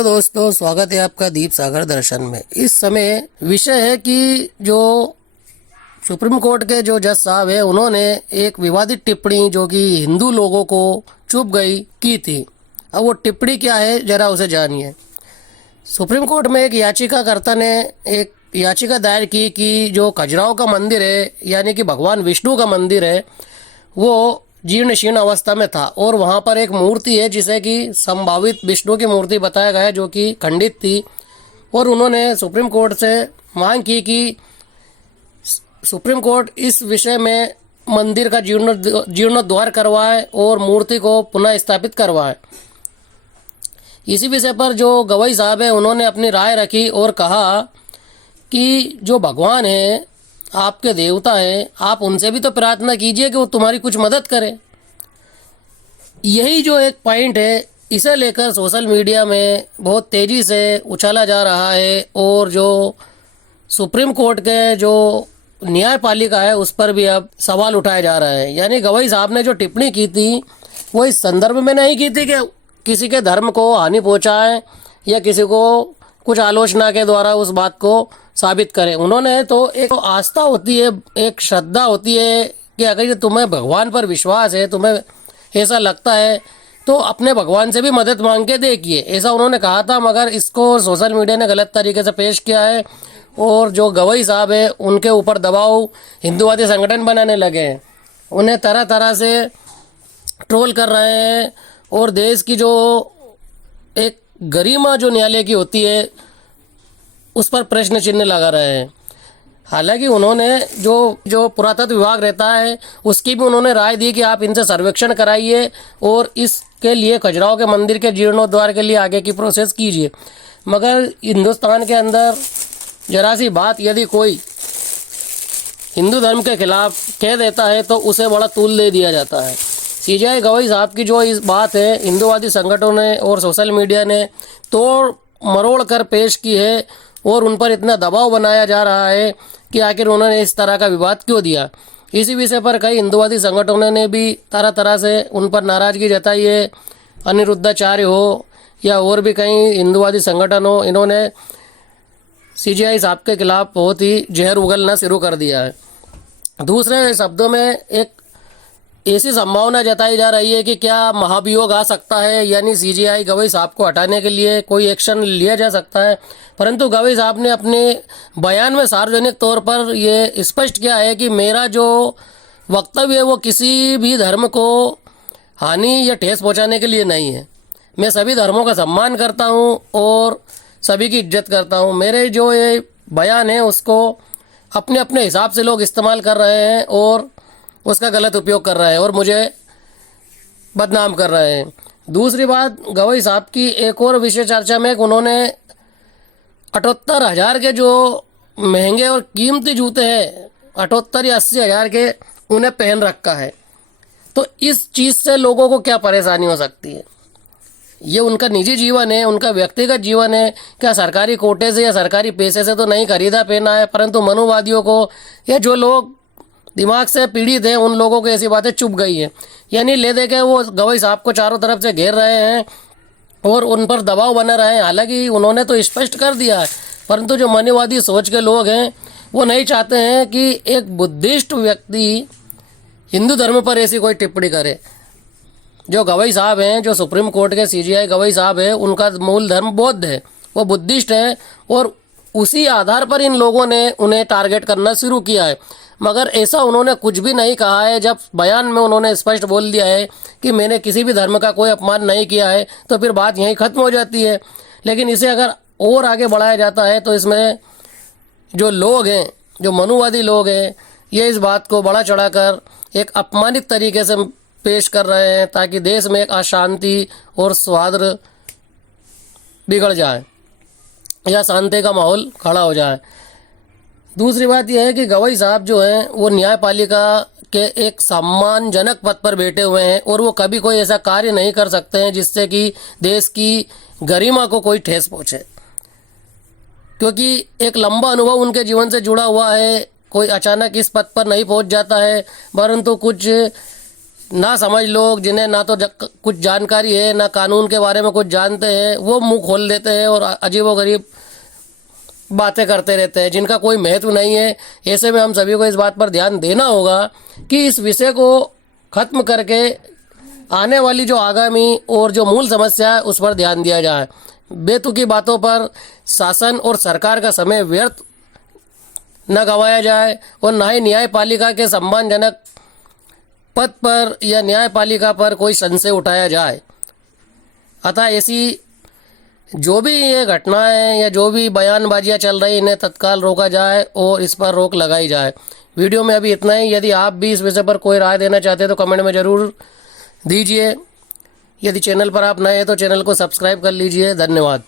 Hello दोस्तों, स्वागत है आपका दीप सागर दर्शन में। इस समय विषय है कि जो सुप्रीम कोर्ट के जो जज साहब है, उन्होंने एक विवादित टिप्पणी जो कि हिंदू लोगों को चुभ गई की थी। अब वो टिप्पणी क्या है, जरा उसे जानिए। सुप्रीम कोर्ट में एक याचिकाकर्ता ने एक याचिका दायर की कि जो खजुराहो का मंदिर है, यानी कि भगवान विष्णु का मंदिर है, वो जीर्ण शीर्ण अवस्था में था और वहाँ पर एक मूर्ति है जिसे कि संभावित विष्णु की मूर्ति बताया गया है, जो कि खंडित थी। और उन्होंने सुप्रीम कोर्ट से मांग की कि सुप्रीम कोर्ट इस विषय में मंदिर का जीर्णोद्धार करवाए और मूर्ति को पुनः स्थापित करवाए। इसी विषय पर जो गवई साहब है, उन्होंने अपनी राय रखी और कहा कि जो भगवान है, आपके देवता हैं, आप उनसे भी तो प्रार्थना कीजिए कि वो तुम्हारी कुछ मदद करें। यही जो एक पॉइंट है, इसे लेकर सोशल मीडिया में बहुत तेज़ी से उछाला जा रहा है और जो सुप्रीम कोर्ट के जो न्यायपालिका है, उस पर भी अब सवाल उठाया जा रहा है। यानी गवई साहब ने जो टिप्पणी की थी, वो इस संदर्भ में नहीं की थी कि किसी के धर्म को हानि पहुंचाए या किसी को कुछ आलोचना के द्वारा उस बात को साबित करें। उन्होंने तो एक आस्था होती है, एक श्रद्धा होती है कि अगर तुम्हें भगवान पर विश्वास है, तुम्हें ऐसा लगता है, तो अपने भगवान से भी मदद मांग के देखिए, ऐसा उन्होंने कहा था। मगर इसको सोशल मीडिया ने गलत तरीके से पेश किया है और जो गवई साहब है, उनके ऊपर दबाव हिंदूवादी संगठन बनाने लगे हैं, उन्हें तरह तरह से ट्रोल कर रहे हैं और देश की जो एक गरिमा जो न्यायालय की होती है, उस पर प्रश्न चिन्ह लगा रहे हैं। हालांकि उन्होंने जो पुरातत्व विभाग रहता है, उसकी भी उन्होंने राय दी कि आप इनसे सर्वेक्षण कराइए और इसके लिए खजुराहो के मंदिर के जीर्णोद्धार के लिए आगे की प्रोसेस कीजिए। मगर हिंदुस्तान के अंदर जरा सी बात यदि कोई हिंदू धर्म के खिलाफ कह देता है तो उसे बड़ा तूल दे दिया जाता है। सीजेआई गवई साहब की जो इस बात है, हिंदूवादी संगठनों ने और सोशल मीडिया ने तोड़ मरोड़ कर पेश की है और उन पर इतना दबाव बनाया जा रहा है कि आखिर उन्होंने इस तरह का विवाद क्यों दिया। इसी विषय पर कई हिंदूवादी संगठनों ने भी तरह तरह से उन पर नाराज़गी जताई है। अनिरुद्धाचार्य हो या और भी कई हिंदूवादी संगठन हो, इन्होंने सीजेआई साहब के खिलाफ बहुत ही जहर उगलना शुरू कर दिया है। दूसरे शब्दों में एक ऐसी संभावना जताई जा रही है कि क्या महाभियोग आ सकता है, यानी सीजेआई गवई साहब को हटाने के लिए कोई एक्शन लिया जा सकता है। परंतु गवई साहब ने अपने बयान में सार्वजनिक तौर पर ये स्पष्ट किया है कि मेरा जो वक्तव्य है वो किसी भी धर्म को हानि या ठेस पहुंचाने के लिए नहीं है। मैं सभी धर्मों का सम्मान करता हूं और सभी की इज्जत करता हूं। मेरे जो ये बयान है, उसको अपने अपने हिसाब से लोग इस्तेमाल कर रहे हैं और उसका गलत उपयोग कर रहे हैं और मुझे बदनाम कर रहे हैं। दूसरी बात, गवई साहब की एक और विषय चर्चा में, उन्होंने 78,000 के जो महंगे और कीमती जूते हैं, 78 या 80,000 के, उन्हें पहन रखा है। तो इस चीज़ से लोगों को क्या परेशानी हो सकती है? ये उनका निजी जीवन है, उनका व्यक्तिगत जीवन है। क्या सरकारी कोटे से या सरकारी पैसे से तो नहीं खरीदा पहना है, परंतु मनुवादियों को या जो लोग दिमाग से पीड़ित हैं, उन लोगों को ऐसी बातें चुभ गई हैं। यानी ले दे के वो गवई साहब को चारों तरफ से घेर रहे हैं और उन पर दबाव बना रहे हैं। हालांकि उन्होंने तो स्पष्ट कर दिया है, परंतु जो मनुवादी सोच के लोग हैं, वो नहीं चाहते हैं कि एक बुद्धिस्ट व्यक्ति हिंदू धर्म पर ऐसी कोई टिप्पणी करे। जो गवई साहब हैं, जो सुप्रीम कोर्ट के सीजेआई गवई साहब हैं, उनका मूल धर्म बौद्ध है, वो बुद्धिस्ट है और उसी आधार पर इन लोगों ने उन्हें टारगेट करना शुरू किया है। मगर ऐसा उन्होंने कुछ भी नहीं कहा है। जब बयान में उन्होंने स्पष्ट बोल दिया है कि मैंने किसी भी धर्म का कोई अपमान नहीं किया है, तो फिर बात यहीं ख़त्म हो जाती है। लेकिन इसे अगर और आगे बढ़ाया जाता है तो इसमें जो लोग हैं, जो मनुवादी लोग हैं, ये इस बात को बढ़ा चढ़ाकर एक अपमानित तरीके से पेश कर रहे हैं ताकि देश में एक अशांति और सौहार्द बिगड़ जाए या शांति का माहौल खड़ा हो जाए। दूसरी बात यह है कि गवई साहब जो हैं, वो न्यायपालिका के एक सम्मानजनक पद पर बैठे हुए हैं और वो कभी कोई ऐसा कार्य नहीं कर सकते हैं जिससे कि देश की गरिमा को कोई ठेस पहुँचे, क्योंकि एक लंबा अनुभव उनके जीवन से जुड़ा हुआ है। कोई अचानक इस पद पर नहीं पहुंच जाता है, परंतु कुछ ना समझ लोग, जिन्हें ना तो कुछ जानकारी है, ना कानून के बारे में कुछ जानते हैं, वो मुंह खोल देते हैं और अजीबोगरीब बातें करते रहते हैं जिनका कोई महत्व नहीं है। ऐसे में हम सभी को इस बात पर ध्यान देना होगा कि इस विषय को ख़त्म करके आने वाली जो आगामी और जो मूल समस्या है उस पर ध्यान दिया जाए। बेतुकी बातों पर शासन और सरकार का समय व्यर्थ न गंवाया जाए और न ही न्यायपालिका के सम्मानजनक पद पर या न्यायपालिका पर कोई संशय उठाया जाए। अतः ऐसी जो भी ये घटनाएं या जो भी बयानबाजियां चल रही इन्हें तत्काल रोका जाए और इस पर रोक लगाई जाए। वीडियो में अभी इतना ही। यदि आप भी इस विषय पर कोई राय देना चाहते हैं तो कमेंट में ज़रूर दीजिए। यदि चैनल पर आप नए हैं तो चैनल को सब्सक्राइब कर लीजिए। धन्यवाद।